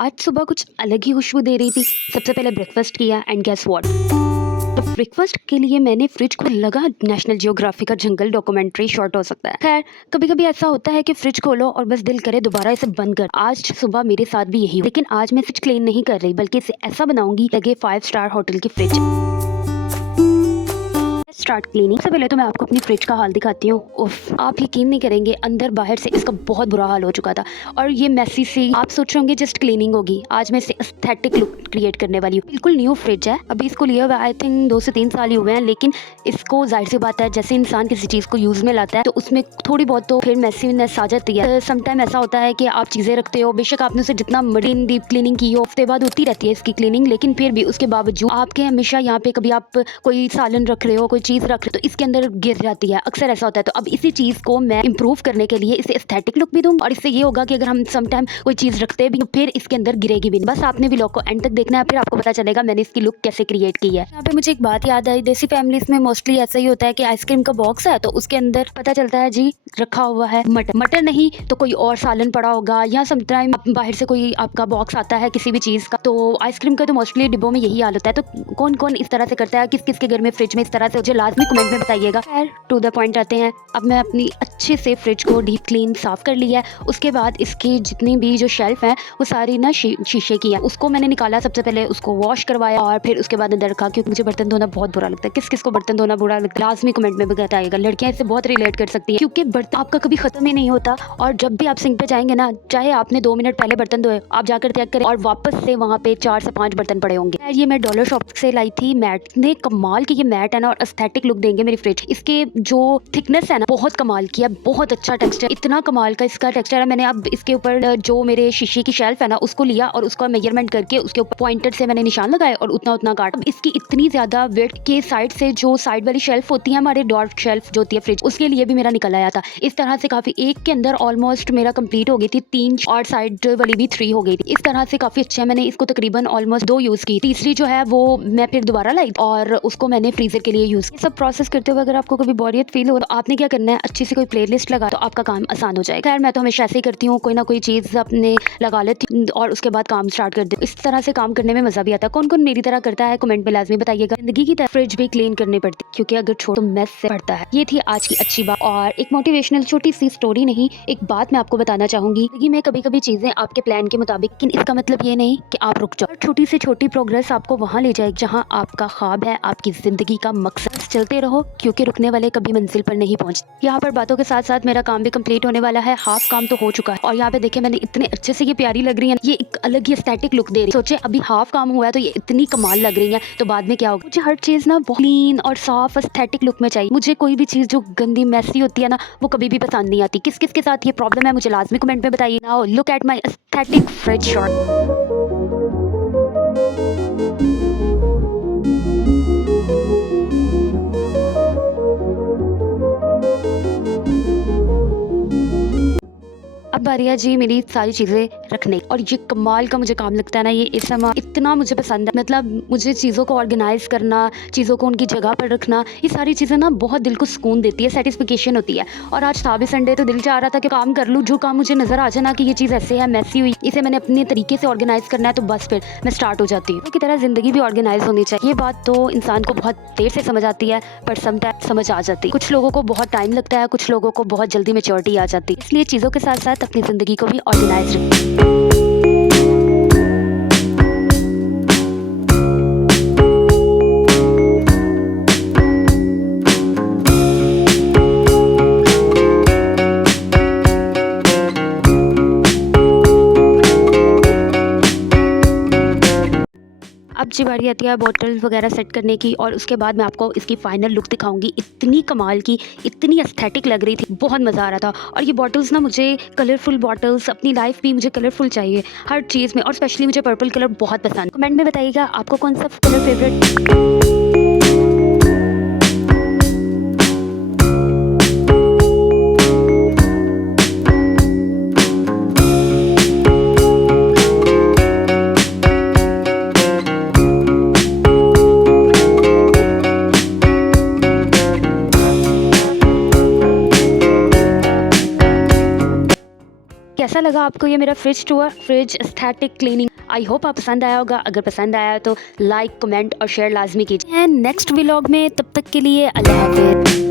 आज सुबह कुछ अलग ही खुशबू दे रही थी। सबसे पहले ब्रेकफास्ट किया एंड गेस व्हाट, तो ब्रेकफास्ट के लिए मैंने फ्रिज को लगा नेशनल जियोग्राफी का जंगल डॉक्यूमेंट्री शॉट हो सकता है। खैर, कभी कभी ऐसा होता है कि फ्रिज खोलो और बस दिल करे दोबारा इसे बंद कर। आज सुबह मेरे साथ भी यही हुआ। लेकिन आज मैं फ्रिज क्लीन नहीं कर रही, बल्कि इसे ऐसा बनाऊंगी लगे 5 स्टार होटल की फ्रिज। स्टार्ट क्लीनिंग से पहले तो मैं आपको अपनी फ्रिज का हाल दिखाती हूँ। उफ, आप यकीन नहीं करेंगे, अंदर बाहर से इसका बहुत बुरा हाल हो चुका था। और ये मैसी सी, आप सोच रहे होंगे जस्ट क्लीनिंग होगी। आज मैं इसे एस्थेटिक लुक क्रिएट करने वाली हूँ। बिल्कुल न्यू फ्रिज है, अभी इसको लिया हुआ आई थिंक 2 से 3 साल ही हुए हैं। लेकिन इसको जाहिर सी बात है, जैसे इंसान किसी चीज़ को यूज़ में लाता है तो उसमें थोड़ी बहुत तो फिर मैसीनेस आ जाती है। समटाइम ऐसा होता है कि आप चीज़ें रखते हो, बेशक आपने उसे जितना मरीन डीप क्लीनिंग की हो, हफ्ते बाद होती रहती है इसकी क्लीनिंग, लेकिन फिर भी उसके बावजूद आपके हमेशा यहाँ पे कभी आप कोई सालन रख रहे हो, कोई चीज़ रख रहे हो, तो इसके अंदर गिर जाती है। अक्सर ऐसा होता है। तो अब इसी चीज़ को मैं इंप्रूव करने के लिए इसे एस्थेटिक लुक भी दूंगा, और इससे ये होगा कि अगर हम समटाइम कोई चीज़ रखते भी तो फिर इसके अंदर गिरेगी भी नहीं। बस आपने व्लॉग को एंड तक देखना है, फिर आपको पता चलेगा मैंने इसकी लुक कैसे क्रिएट की है। यहाँ पे मुझे एक बात याद आई, देसी फैमिलीज में मोस्टली ऐसा ही होता है कि आइसक्रीम का बॉक्स है तो उसके अंदर पता चलता है जी रखा हुआ है मटर नहीं तो कोई और सालन पड़ा होगा, या समटाइम बाहर से कोई आपका बॉक्स आता है किसी भी चीज़ का। तो आइसक्रीम का तो मोस्टली डिब्बों में यही हाल होता है। तो कौन कौन इस तरह से करता है, किस किस के घर में फ्रिज में इस तरह से, मुझे लाजमी कमेंट में बताइएगा। खैर, टू द पॉइंट आते हैं। अब मैं अपनी अच्छे से फ्रिज को डीप क्लीन साफ कर लिया है। उसके बाद इसकी जितनी भी जो शेल्फ है वो सारी ना शीशे की है। उसको मैंने निकाला, सबसे पहले उसको वॉश करवाया और फिर उसके बाद अंदर रखा, क्योंकि मुझे बर्तन धोना बहुत बुरा लगता है। किस किस को बर्तन धोना बुरा लगता है लाजमी कमेंट में बताइएगा। लड़कियां इससे बहुत रिलेट कर सकती हैं, क्योंकि बर्तन आपका कभी खत्म ही नहीं होता। और जब भी आप सिंक पे जाएंगे ना, चाहे आपने 2 मिनट पहले बर्तन धोए, आप जाकर चेक करें और वापस से वहाँ पे 4 से 5 बर्तन पड़े होंगे। ये मैं डॉलर शॉप से लाई थी मैट। इतने कमाल की ये मैट है ना, और एस्थेटिक लुक देंगे मेरी फ्रिज। इसके जो थिकनेस है ना, बहुत कमाल की है, बहुत अच्छा टेक्सचर, इतना कमाल का इसका टेक्सचर है। मैंने अब इसके ऊपर जो मेरे शीशे की शेल्फ है ना, उसको लिया और उसका मेजरमेंट करके उसके ऊपर पॉइंटर से मैंने निशान लगाए और उतना उतना काट। अब इसकी इतनी ज्यादा वेट के साइड से जो साइड वाली शेल्फ होती है, हमारे डॉर्क शेल्फ जो होती है फ्रिज, उसके लिए भी मेरा निकल आया था। इस तरह से काफी एक के अंदर ऑलमोस्ट मेरा कंप्लीट हो गई थी 3, और साइड वाली भी 3 हो गई थी। इस तरह से काफी अच्छा है। मैंने इसको तकरीबन ऑलमोस्ट 2 यूज की। तीसरी जो है वो मैं फिर दोबारा लाई और उसको मैंने फ्रीजर के लिए यूज। ये सब प्रोसेस करते हुए अगर आपको कभी बोरियत फील हो तो आपने क्या करना है, अच्छी सी कोई प्लेलिस्ट लगा तो आपका काम आसान हो जाएगा। खैर, मैं तो हमेशा ऐसे ही करती हूँ, कोई ना कोई चीज़ अपने लगा लेती और उसके बाद काम स्टार्ट कर दे। इस तरह से काम करने में मजा भी आता है। कौन कौन मेरी तरह करता है कमेंट में लाजमी बताइएगा। जिंदगी की तरह फ्रिज भी क्लीन करनी पड़ती है, क्योंकि अगर छोड़ो तो मेस से पड़ता है। ये थी आज की अच्छी बात, और एक मोटिवेशनल छोटी सी स्टोरी नहीं, एक बात मैं आपको बताना चाहूंगी। जिंदगी में कभी कभी चीजें आपके प्लान के मुताबिक, लेकिन इसका मतलब ये नहीं कि आप रुक जाओ। छोटी से छोटी प्रोग्रेस आपको वहाँ ले जाएगी जहाँ आपका ख्वाब है, आपकी जिंदगी का मकसद। चलते रहो, क्योंकि रुकने वाले कभी मंजिल पर नहीं पहुंचते। यहाँ पर बातों के साथ साथ मेरा काम भी कंप्लीट होने वाला है। हाफ काम तो हो चुका है, और यहाँ पे देखे मैंने इतने अच्छे से ये प्यारी लग रही है, ये एक अलग ही एस्थेटिक लुक दे रही है। सोचे अभी हाफ काम हुआ है तो ये इतनी कमाल लग रही है, तो बाद में क्या होगा। मुझे हर चीज ना बहुत क्लीन और साफ एस्थेटिक लुक में चाहिए। मुझे कोई भी चीज जो गंदी मैसी होती है ना, वो कभी भी पसंद नहीं आती। किस किस के साथ ये प्रॉब्लम है मुझे लाजमी कमेंट में बताइए। Now look at my aesthetic fridge shot. अब बारी है जी मेरी सारी चीज़ें रखने, और ये कमाल का मुझे काम लगता है ना, ये इस समय इतना मुझे पसंद है। मतलब मुझे चीज़ों को ऑर्गेनाइज करना, चीज़ों को उनकी जगह पर रखना, ये सारी चीज़ें ना बहुत दिल को सुकून देती है, सेटिस्फिकेशन होती है। और आज था भी संडे, तो दिल चाह रहा था कि काम कर लूँ। जो काम मुझे नज़र आ जाए ना कि ये चीज़ ऐसे है, मैसी हुई, इसे मैंने अपने तरीके से ऑर्गेनाइज करना है, तो बस फिर मैं स्टार्ट हो जाती हूँ। की तरह ज़िंदगी भी ऑर्गेनाइज होनी चाहिए। ये बात तो इंसान को बहुत देर से समझ आती है, पर समटाइम समझ आ जाती है। कुछ लोगों को बहुत टाइम लगता है, कुछ लोगों को बहुत जल्दी मैच्योरिटी आ जाती है। इसलिए चीज़ों के साथ साथ अपनी ज़िंदगी को भी ऑर्गेनाइज रखें। अब जी बारी आती है बॉटल्स वगैरह सेट करने की, और उसके बाद मैं आपको इसकी फाइनल लुक दिखाऊंगी। इतनी कमाल की, इतनी एस्थेटिक लग रही थी, बहुत मज़ा आ रहा था। और ये बॉटल्स ना, मुझे कलरफुल बॉटल्स, अपनी लाइफ भी मुझे कलरफुल चाहिए हर चीज़ में, और स्पेशली मुझे पर्पल कलर बहुत पसंद। कमेंट में बताइएगा आपको कौन सा कलर फेवरेट। कैसा लगा आपको ये मेरा fridge tour, fridge aesthetic cleaning. I hope आप पसंद आया होगा। अगर पसंद आया तो लाइक, कमेंट और शेयर लाजमी कीजिए। नेक्स्ट व्लॉग में, तब तक के लिए अल्लाह हाफिज़।